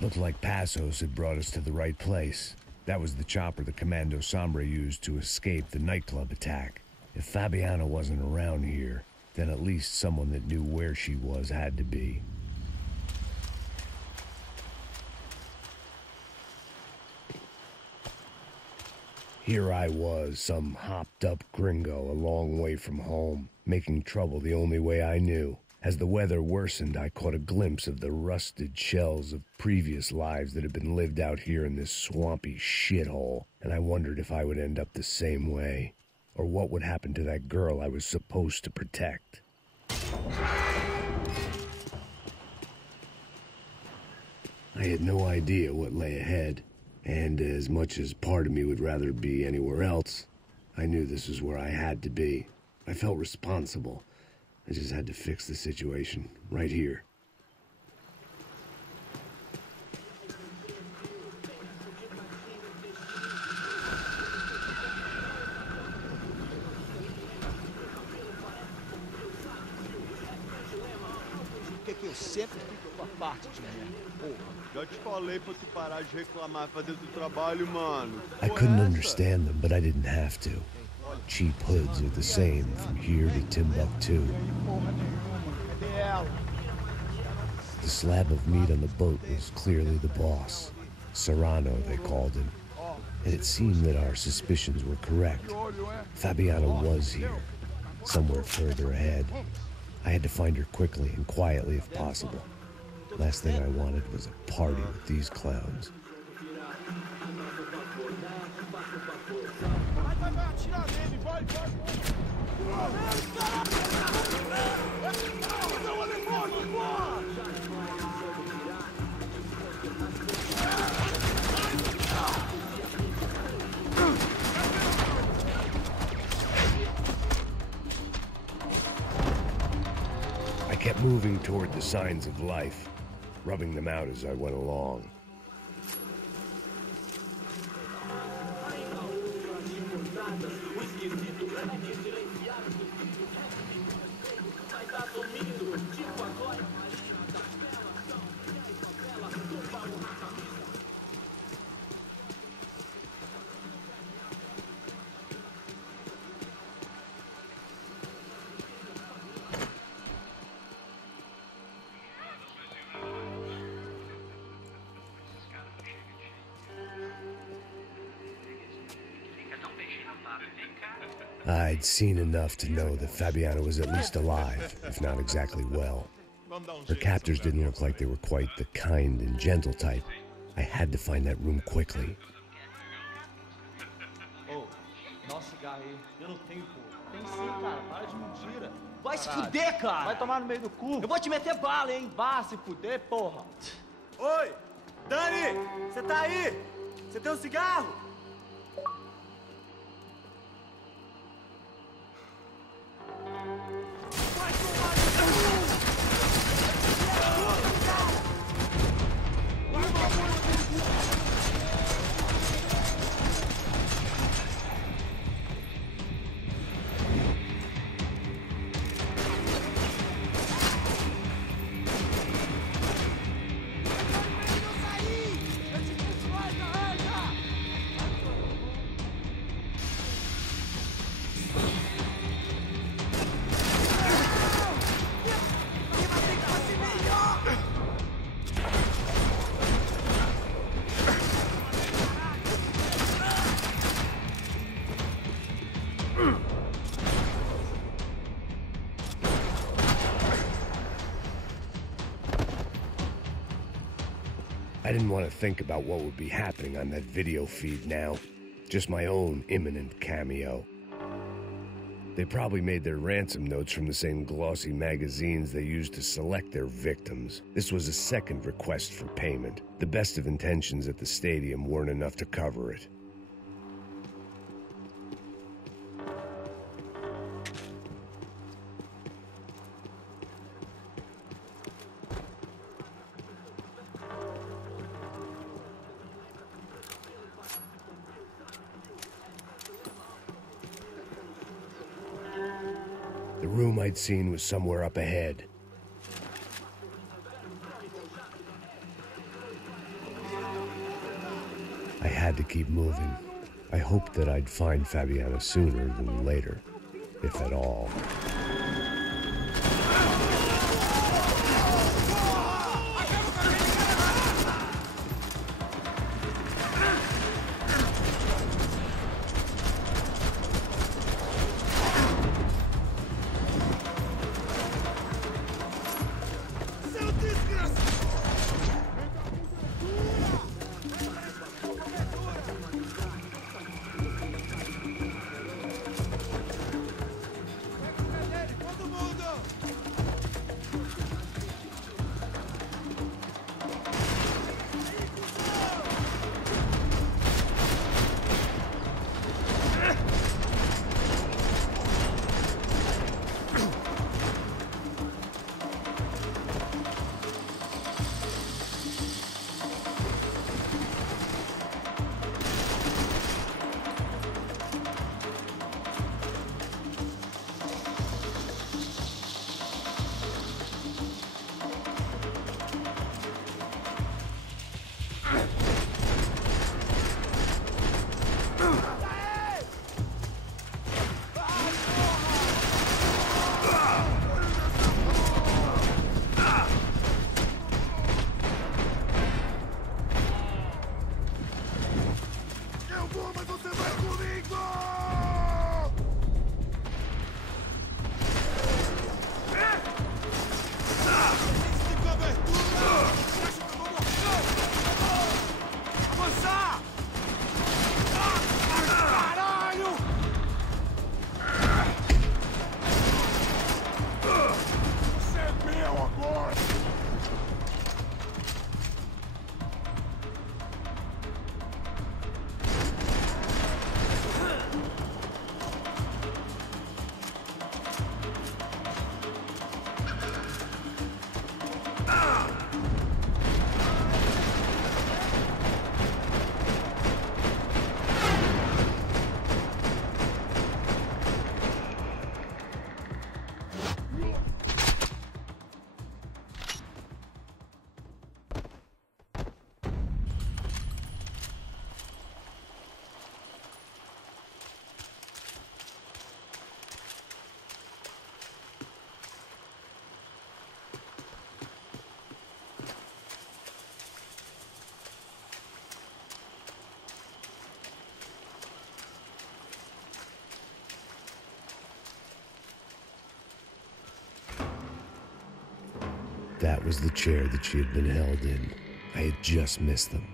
Looked like Passos had brought us to the right place. That was the chopper the Commando Sombra used to escape the nightclub attack. If Fabiana wasn't around here, then at least someone that knew where she was had to be. Here I was, some hopped-up gringo a long way from home, making trouble the only way I knew. As the weather worsened, I caught a glimpse of the rusted shells of previous lives that had been lived out here in this swampy shithole, and I wondered if I would end up the same way, or what would happen to that girl I was supposed to protect. I had no idea what lay ahead. And as much as part of me would rather be anywhere else, I knew this was where I had to be. I felt responsible. I just had to fix the situation, right here. Que eu sempre fico com a parte de mim. Já te falei pra tu parar de reclamar e fazer do trabalho, mano. I couldn't understand them, but I didn't have to. Cheap hoods are the same from here to Timbuktu. The slab of meat on the boat was clearly the boss. Serrano, they called him. And it seemed that our suspicions were correct. Fabiana was here, somewhere further ahead. I had to find her quickly and quietly if possible. Last thing I wanted was a party with these clowns. I kept moving toward the signs of life, rubbing them out as I went along. I'd seen enough to know that Fabiana was at least alive, if not exactly well. Her captors didn't look like they were quite the kind and gentle type. I had to find that room quickly. Oh, nossa, cigarro aí. Eu não tenho, pô. Tem sim, cara. Para de mentira. Vai se fuder, cara. Vai tomar no meio do cu. Eu vou te meter bala, hein. Vá se fuder, porra. Oi, Dani, você tá aí? Você tem um cigarro? I didn't want to think about what would be happening on that video feed now. Just my own imminent cameo. They probably made their ransom notes from the same glossy magazines they used to select their victims. This was a second request for payment. The best of intentions at the stadium weren't enough to cover it. The room I'd seen was somewhere up ahead. I had to keep moving. I hoped that I'd find Fabiana sooner than later, if at all. That was the chair that she had been held in. I had just missed them.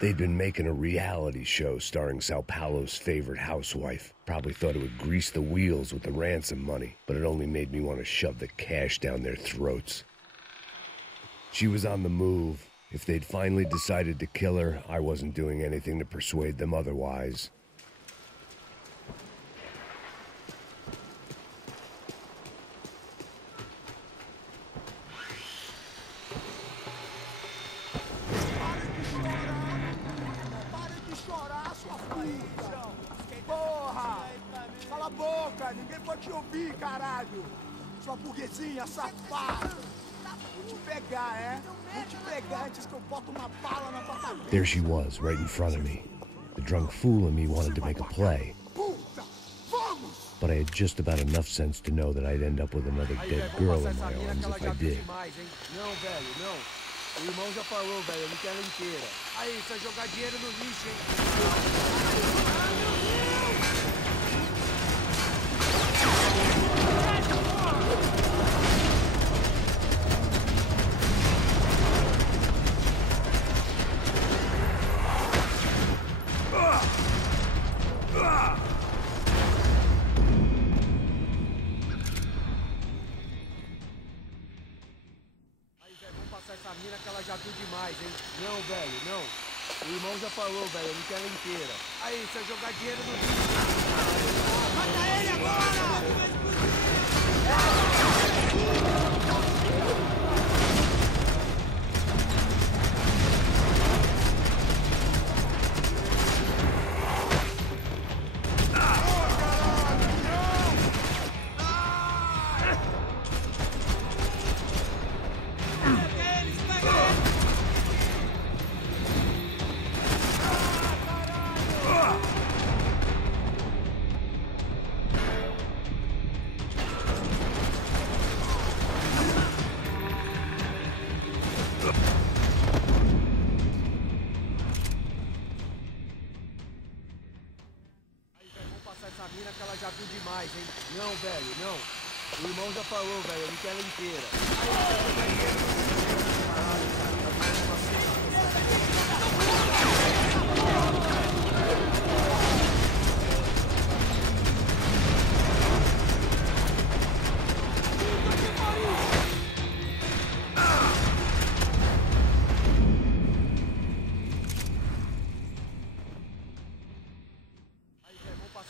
They'd been making a reality show starring Sao Paulo's favorite housewife. Probably thought it would grease the wheels with the ransom money, but it only made me want to shove the cash down their throats. She was on the move. If they'd finally decided to kill her, I wasn't doing anything to persuade them otherwise. Sua burguesinha safada! Vou te pegar, é? Vou te pegar antes que eu boto uma bala na tua cabeça. There she was, right in front of me. The drunk fool in me wanted to make a play. But I had just about enough sense to know that I'd end up with another dead girl in my arms if I did. Não, velho, não. O irmão já falou, velho, ele quer ela inteira. Aí, você vai jogar dinheiro no lixo, hein? Não, velho, não. O irmão já falou, velho, ele quer ela inteira. Aí, você vai jogar dinheiro no lixo. Mata ele agora! demais, hein? Não, velho, não. O irmão já falou, velho, ele quer ela inteira.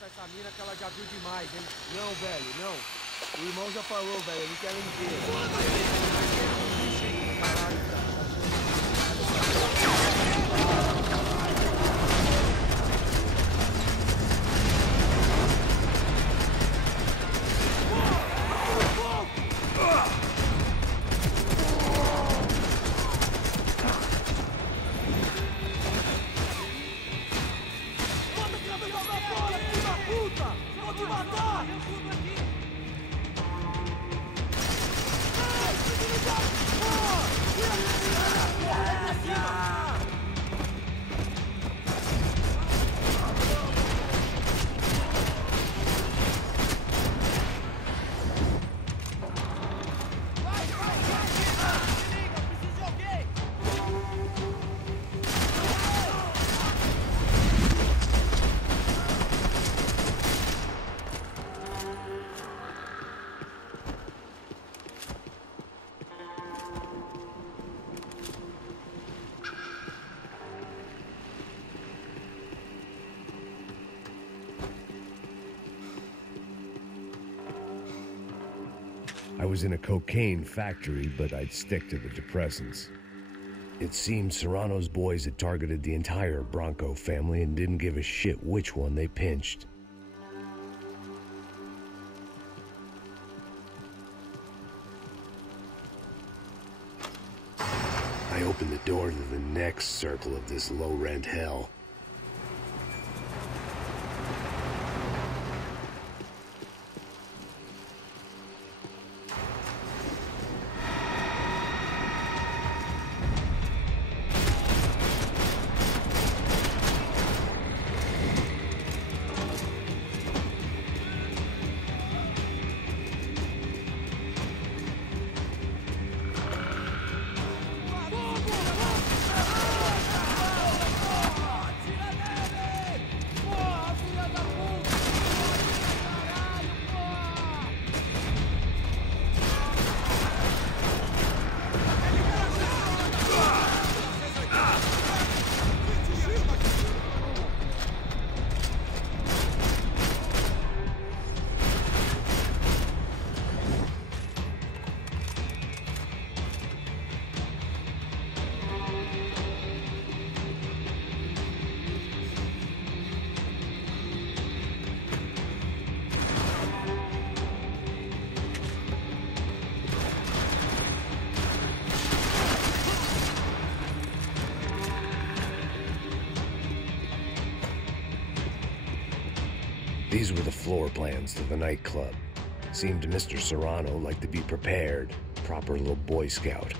Essa mina que ela já viu demais, hein? Não, velho, não. O irmão já falou, velho, ele quer ela inteira. Caralho, cara. I was in a cocaine factory, but I'd stick to the depressants. It seemed Serrano's boys had targeted the entire Bronco family and didn't give a shit which one they pinched. I opened the door to the next circle of this low-rent hell. These were the floor plans to the nightclub. Seemed to Mr. Serrano like to be prepared, proper little Boy Scout.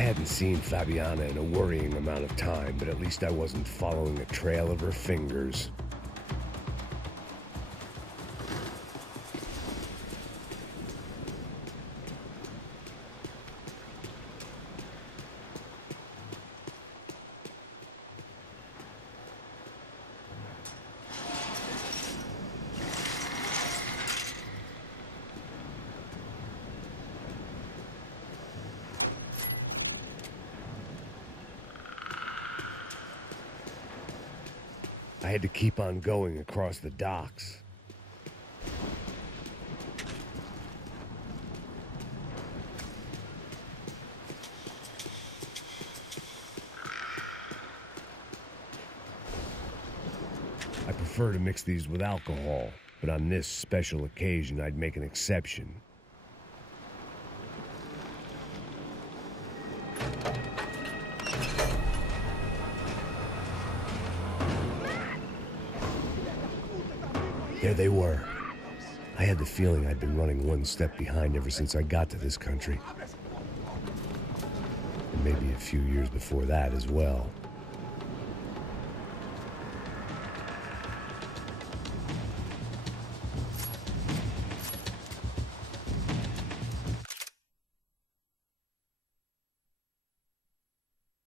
I hadn't seen Fabiana in a worrying amount of time, but at least I wasn't following a trail of her fingers. I had to keep on going across the docks. I prefer to mix these with alcohol, but on this special occasion, I'd make an exception. There they were. I had the feeling I'd been running one step behind ever since I got to this country. And maybe a few years before that as well.